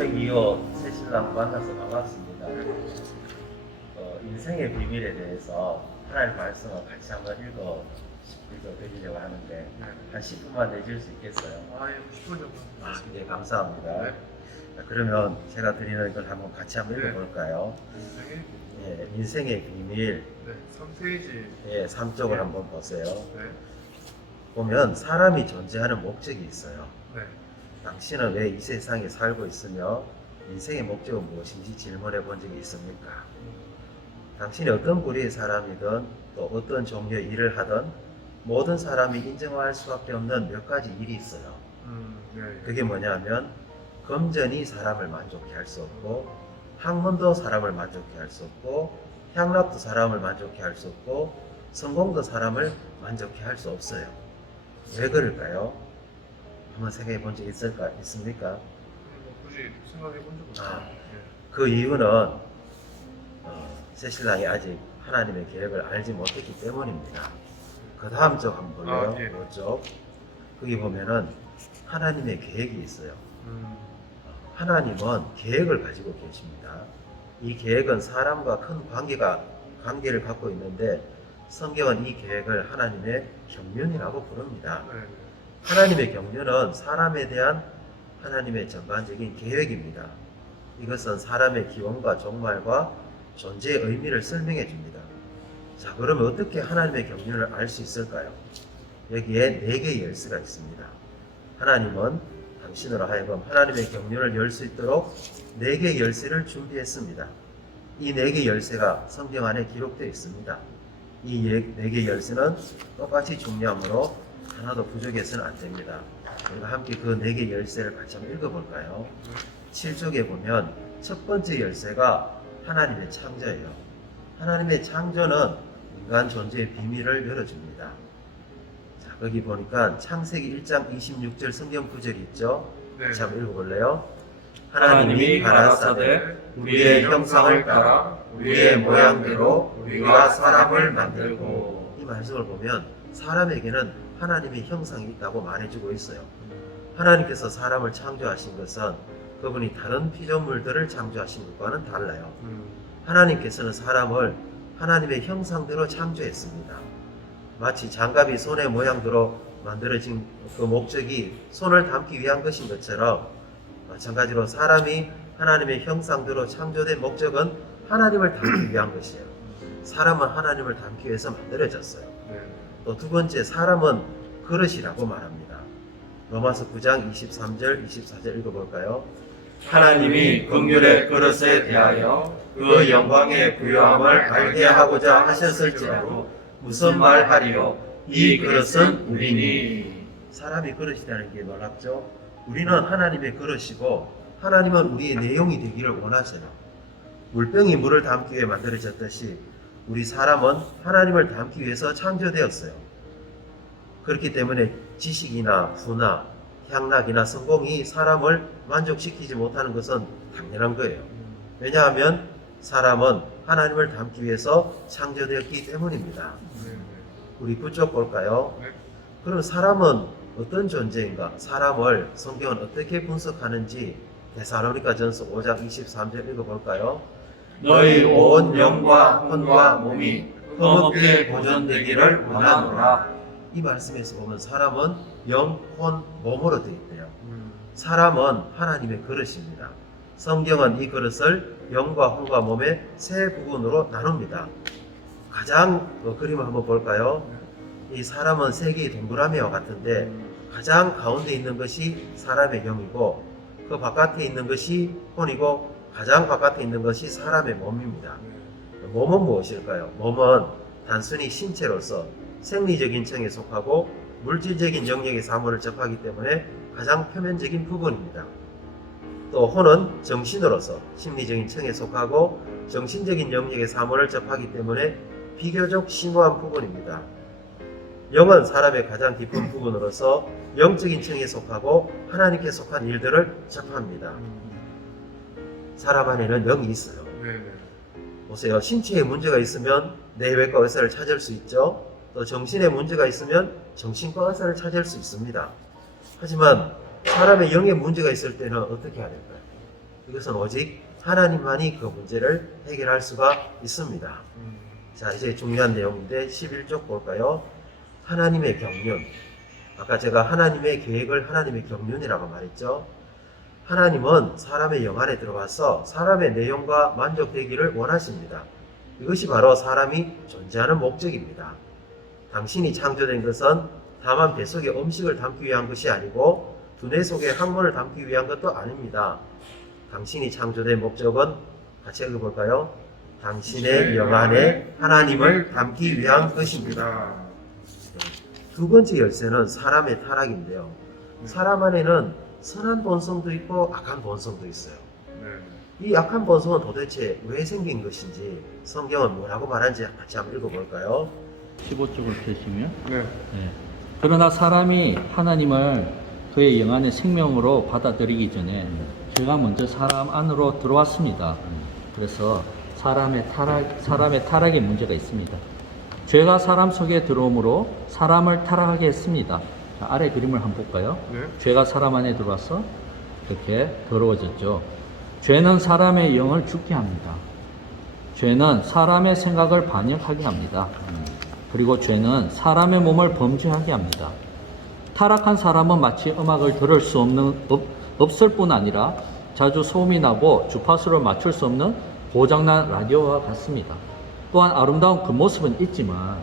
302호 새신랑 만나서 반갑습니다. 인생의 비밀에 대해서 하나님 말씀을 같이 한번 읽어드리려고 하는데 한 10분만 내줄 수 있겠어요? 예, 10분 정도. 네, 감사합니다. 네. 자, 그러면 제가 드리는 걸 한번 같이 한번 네. 읽어볼까요? 인생의 예, 인생의 비밀 3페이지. 3쪽을 네. 한번 보세요. 네. 보면 사람이 존재하는 목적이 있어요. 네. 당신은 왜 이 세상에 살고 있으며 인생의 목적은 무엇인지 질문해 본 적이 있습니까? 당신이 어떤 부류의 사람이든 또 어떤 종류의 일을 하든 모든 사람이 인정할 수밖에 없는 몇 가지 일이 있어요. 네. 그게 뭐냐면 금전이 사람을 만족해 할 수 없고 학문도 사람을 만족해 할 수 없고 향락도 사람을 만족해 할 수 없고 성공도 사람을 만족해 할 수 없어요. 왜 그럴까요? 한번 생각해 본 적 있습니까? 굳이 생각해 본 적은 아. 없어요. 그 이유는 새신랑이 아직 하나님의 계획을 알지 못했기 때문입니다. 그 다음 쪽 한번 볼래요? 예. 이쪽. 거기 보면은 하나님의 계획이 있어요. 하나님은 계획을 가지고 계십니다. 이 계획은 사람과 큰 관계를 갖고 있는데 성경은 이 계획을 하나님의 경륜이라고 부릅니다. 네. 하나님의 경륜은 사람에 대한 하나님의 전반적인 계획입니다. 이것은 사람의 기원과 종말과 존재의 의미를 설명해 줍니다. 자, 그러면 어떻게 하나님의 경륜을 알 수 있을까요? 여기에 4개의 열쇠가 있습니다. 하나님은 당신으로 하여금 하나님의 경륜을 열 수 있도록 4개의 열쇠를 준비했습니다. 이 4개의 열쇠가 성경 안에 기록되어 있습니다. 이 4개의 열쇠는 똑같이 중요하므로 하나도 부족해서는 안 됩니다. 우리가 함께 그 4개의 열쇠를 같이 한번 읽어볼까요? 7쪽에 보면 첫 번째 열쇠가 하나님의 창조예요. 하나님의 창조는 인간 존재의 비밀을 열어줍니다. 자, 거기 보니까 창세기 1장 26절 성경 구절이 있죠? 네. 같이 한번 읽어볼래요? 하나님이 가라사대 우리의 형상을 따라 우리의 모양대로 우리가 사람을 만들고. 이 말씀을 보면 사람에게는 하나님의 형상이 있다고 말해주고 있어요. 하나님께서 사람을 창조하신 것은 그분이 다른 피조물들을 창조하신 것과는 달라요. 하나님께서는 사람을 하나님의 형상대로 창조했습니다. 마치 장갑이 손의 모양대로 만들어진 그 목적이 손을 담기 위한 것인 것처럼 마찬가지로 사람이 하나님의 형상대로 창조된 목적은 하나님을 담기 위한 것이에요. 사람은 하나님을 담기 위해서 만들어졌어요. 네. 또 두 번째, 사람은 그릇이라고 말합니다. 로마서 9장 23절, 24절 읽어볼까요? 하나님이 긍휼의 그릇에 대하여 그 영광의 부요함을 알게 하고자 하셨을지라도 무슨 말하리요? 이 그릇은 우리니. 사람이 그릇이라는 게 놀랍죠? 우리는 하나님의 그릇이고 하나님은 우리의 내용이 되기를 원하세요. 물병이 물을 담기 위해 만들어졌듯이 우리 사람은 하나님을 담기 위해서 창조되었어요. 그렇기 때문에 지식이나 부나 향락이나 성공이 사람을 만족시키지 못하는 것은 당연한 거예요. 왜냐하면 사람은 하나님을 담기 위해서 창조되었기 때문입니다. 네. 우리 부쪽 볼까요? 네. 그럼 사람은 어떤 존재인가? 사람을 성경은 어떻게 분석하는지 데살로니가전서 5장 23절 읽어볼까요? 너희 온 영과 혼과 몸이 흠없게 보존되기를 원하노라. 이 말씀에서 보면 사람은 영, 혼, 몸으로 되어 있대요. 사람은 하나님의 그릇입니다. 성경은 이 그릇을 영과 혼과 몸의 세 부분으로 나눕니다. 가장 그림을 한번 볼까요? 이 사람은 세 개의 동그라미와 같은데 가장 가운데 있는 것이 사람의 영이고 그 바깥에 있는 것이 혼이고 가장 바깥에 있는 것이 사람의 몸입니다. 몸은 무엇일까요? 몸은 단순히 신체로서 생리적인 층에 속하고 물질적인 영역의 사물을 접하기 때문에 가장 표면적인 부분입니다. 또 혼은 정신으로서 심리적인 층에 속하고 정신적인 영역의 사물을 접하기 때문에 비교적 심오한 부분입니다. 영은 사람의 가장 깊은 부분으로서 영적인 층에 속하고 하나님께 속한 일들을 접합니다. 사람 안에는 영이 있어요. 네. 보세요. 신체에 문제가 있으면 내외과 의사를 찾을 수 있죠. 또 정신에 문제가 있으면 정신과 의사를 찾을 수 있습니다. 하지만 사람의 영에 문제가 있을 때는 어떻게 해야 될까요? 이것은 오직 하나님만이 그 문제를 해결할 수가 있습니다. 자, 이제 중요한 내용인데 11쪽 볼까요? 하나님의 경륜. 아까 제가 하나님의 계획을 하나님의 경륜이라고 말했죠. 하나님은 사람의 영 안에 들어와서 사람의 내용과 만족되기를 원하십니다. 이것이 바로 사람이 존재하는 목적입니다. 당신이 창조된 것은 다만 뱃속에 음식을 담기 위한 것이 아니고 두뇌 속에 학문을 담기 위한 것도 아닙니다. 당신이 창조된 목적은 같이 읽어볼까요? 당신의 영 안에 하나님을 담기 위한 것입니다. 두 번째 열쇠는 사람의 타락인데요. 사람 안에는 선한 본성도 있고 악한 본성도 있어요. 네. 이 악한 본성은 도대체 왜 생긴 것인지 성경은 뭐라고 말하는지 같이 한번 읽어볼까요? 15쪽을 펴시면 네. 네. 그러나 사람이 하나님을 그의 영안의 생명으로 받아들이기 전에 죄가 먼저 사람 안으로 들어왔습니다. 그래서 사람의 타락의 문제가 있습니다. 죄가 사람 속에 들어오므로 사람을 타락하게 했습니다. 자, 아래 그림을 한번 볼까요? 네. 죄가 사람 안에 들어와서 이렇게 더러워졌죠. 죄는 사람의 영을 죽게 합니다. 죄는 사람의 생각을 반역하게 합니다. 그리고 죄는 사람의 몸을 범죄하게 합니다. 타락한 사람은 마치 음악을 들을 수 없을 뿐 아니라 자주 소음이 나고 주파수를 맞출 수 없는 고장난 라디오와 같습니다. 또한 아름다운 그 모습은 있지만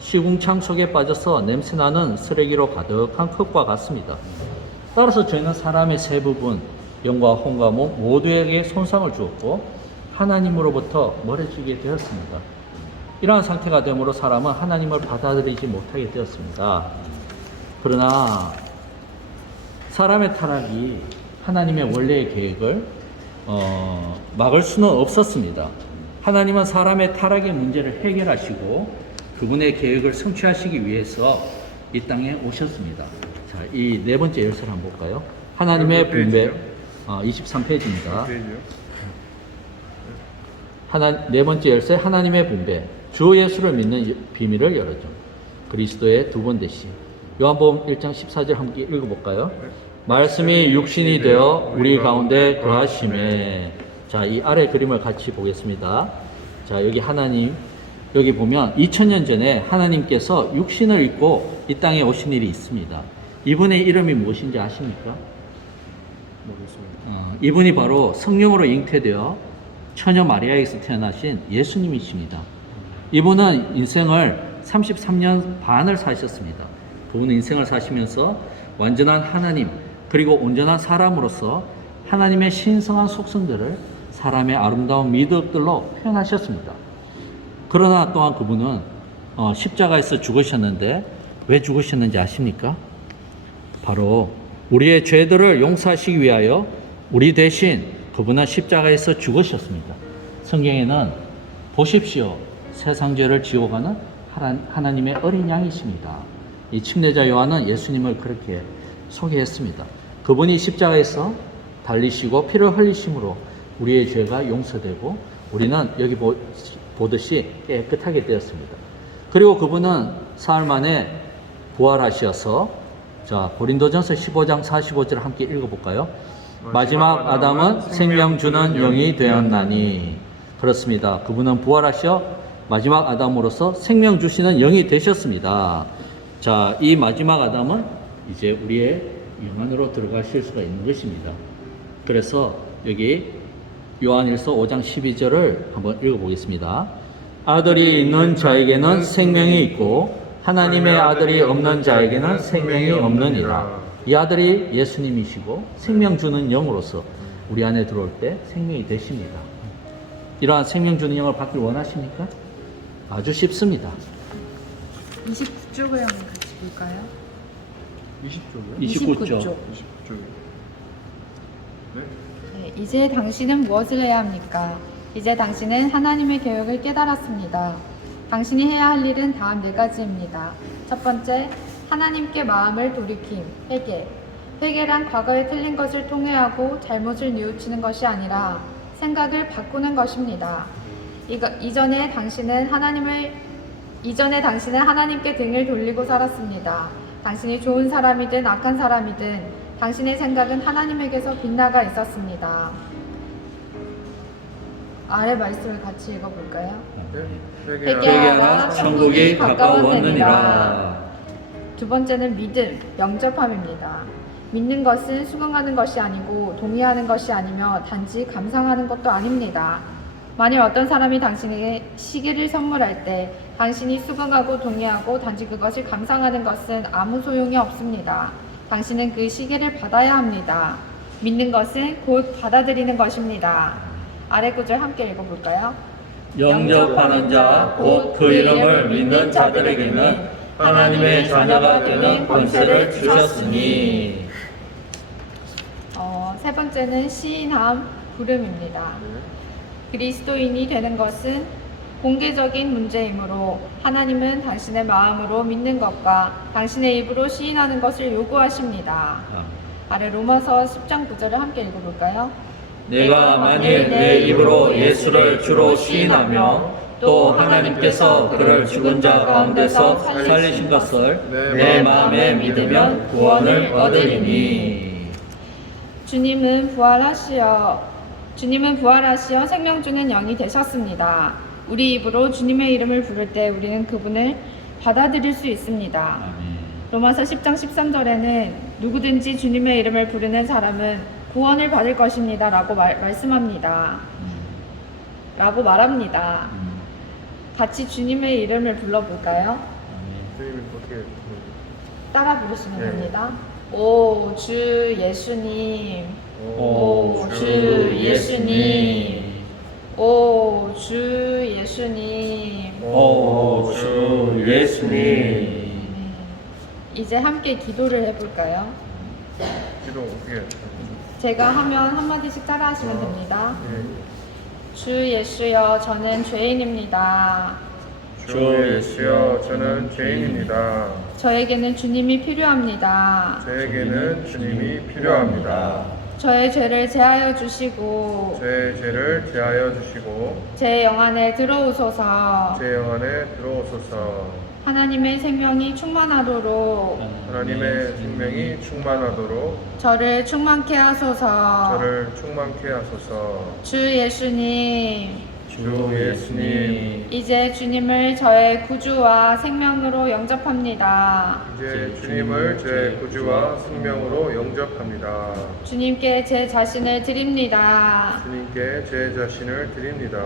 시궁창 속에 빠져서 냄새나는 쓰레기로 가득한 흙과 같습니다. 따라서 죄는 사람의 세 부분, 영과 혼과 몸 모두에게 손상을 주었고 하나님으로부터 멀어지게 되었습니다. 이러한 상태가 되므로 사람은 하나님을 받아들이지 못하게 되었습니다. 그러나 사람의 타락이 하나님의 원래의 계획을 막을 수는 없었습니다. 하나님은 사람의 타락의 문제를 해결하시고 그분의 계획을 성취하시기 위해서 이 땅에 오셨습니다. 자, 이 네 번째 열쇠를 한번 볼까요? 하나님의 분배, 23페이지입니다. 네 번째 열쇠, 하나님의 분배. 주 예수를 믿는 비밀을 열어줘. 그리스도의 두 번 대신. 요한복음 1장 14절 함께 읽어볼까요? 말씀이 육신이 되어 우리 가운데 거하심에. 자, 이 아래 그림을 같이 보겠습니다. 자, 여기 하나님, 여기 보면 2000년 전에 하나님께서 육신을 입고 이 땅에 오신 일이 있습니다. 이분의 이름이 무엇인지 아십니까? 모르겠습니다. 이분이 바로 성령으로 잉태되어 처녀 마리아에게서 태어나신 예수님이십니다. 이분은 인생을 33년 반을 사셨습니다. 그분은 인생을 사시면서 완전한 하나님 그리고 온전한 사람으로서 하나님의 신성한 속성들을 사람의 아름다운 미덕들로 표현하셨습니다. 그러나 또한 그분은 십자가에서 죽으셨는데 왜 죽으셨는지 아십니까? 바로 우리의 죄들을 용서하시기 위하여 우리 대신 그분은 십자가에서 죽으셨습니다. 성경에는 보십시오. 세상 죄를 지고 가는 하나님의 어린 양이십니다. 이 침례자 요한은 예수님을 그렇게 소개했습니다. 그분이 십자가에서 달리시고 피를 흘리심으로 우리의 죄가 용서되고 우리는 여기 보듯이 깨끗하게 되었습니다. 그리고 그분은 사흘 만에 부활하셔서 자, 고린도전서 15장 45절을 함께 읽어볼까요? 마지막 아담은 생명 주는 영이 되었나니. 그렇습니다. 그분은 부활하셔 마지막 아담으로서 생명 주시는 영이 되셨습니다. 자, 이 마지막 아담은 이제 우리의 영 안으로 들어가실 수가 있는 것입니다. 그래서 여기 요한일서 5장 12절을 한번 읽어보겠습니다. 아들이 있는 자에게는 생명이 있고 하나님의 아들이 없는 자에게는 생명이 없느니라. 이 아들이 예수님이시고 생명 주는 영으로서 우리 안에 들어올 때 생명이 되십니다. 이러한 생명 주는 영을 받길 원하십니까? 아주 쉽습니다. 29쪽을 한번 같이 볼까요? 20쪽이요? 29쪽. 29쪽이요. 네? 네, 이제 당신은 무엇을 해야 합니까? 이제 당신은 하나님의 계획을 깨달았습니다. 당신이 해야 할 일은 다음 네 가지입니다. 첫 번째, 하나님께 마음을 돌이킴, 회개. 회개란 과거에 틀린 것을 통회하고 잘못을 뉘우치는 것이 아니라 생각을 바꾸는 것입니다. 이전에 당신은 하나님께 등을 돌리고 살았습니다. 당신이 좋은 사람이든 악한 사람이든 당신의 생각은 하나님에게서 빗나가 있었습니다. 아래 말씀을 같이 읽어볼까요? 네. 회개하라 천국이 가까웠느니라. 두 번째는 믿음, 영접함입니다. 믿는 것은 수긍하는 것이 아니고 동의하는 것이 아니며 단지 감상하는 것도 아닙니다. 만일 어떤 사람이 당신에게 시계를 선물할 때 당신이 수긍하고 동의하고 단지 그것을 감상하는 것은 아무 소용이 없습니다. 당신은 그 시계를 받아야 합니다. 믿는 것은 곧 받아들이는 것입니다. 아래 구절 함께 읽어볼까요? 영접하는 자 곧 그 이름을 믿는 자들에게는 하나님의 자녀가 되는 권세를 주셨으니. 세 번째는 시인함, 부름입니다. 그리스도인이 되는 것은 공개적인 문제이므로 하나님은 당신의 마음으로 믿는 것과 당신의 입으로 시인하는 것을 요구하십니다. 아래 로마서 10장 9절을 함께 읽어볼까요? 내가 만일 내 입으로 예수를 주로 시인하며 또 하나님께서 그를 죽은 자 가운데서 살리신 것을 내 마음에 믿으면 구원을 얻으리니. 주님은 부활하시어 생명 주는 영이 되셨습니다. 우리 입으로 주님의 이름을 부를 때 우리는 그분을 받아들일 수 있습니다. 로마서 10장 13절에는 누구든지 주님의 이름을 부르는 사람은 구원을 받을 것입니다. 라고 말씀합니다. 라고 말합니다. 같이 주님의 이름을 불러볼까요? 선생님이 어떻게 따라 부르시면 네. 됩니다. 오 주 예수님, 오 주 예수님, 오 주 예수님. 오 주 예수님. 이제 함께 기도를 해볼까요? 기도 어떻게 해요? 제가 하면 한마디씩 따라하시면 됩니다. 네. 주 예수여, 저는 죄인입니다. 주 예수여, 저는 죄인입니다. 저에게는 주님이 필요합니다. 저에게는 주님이 필요합니다. 저의 죄를 제하여 주시고 제 죄를 제하여 주시고 제 영 안에 들어오소서. 제 영 안에 들어오소서. 하나님의 생명이 충만하도록 하나님의 생명이 충만하도록 저를 충만케 하소서. 저를 충만케 하소서. 주 예수님, 주 예수님, 이제 주님을 저의 구주와 생명으로 영접합니다. 이제 주님을 제 구주와 생명으로 영접합니다. 주님께 제 자신을 드립니다. 주님께 제 자신을 드립니다.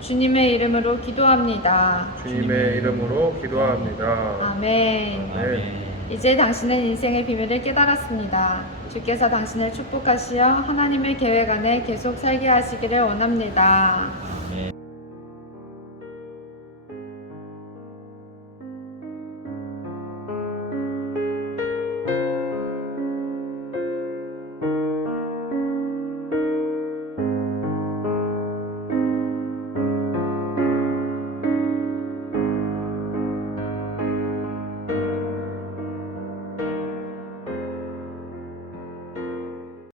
주님의 이름으로 기도합니다. 주님의 이름으로 기도합니다. 아멘. 네. 이제 당신은 인생의 비밀을 깨달았습니다. 주께서 당신을 축복하시어 하나님의 계획 안에 계속 살게 하시기를 원합니다.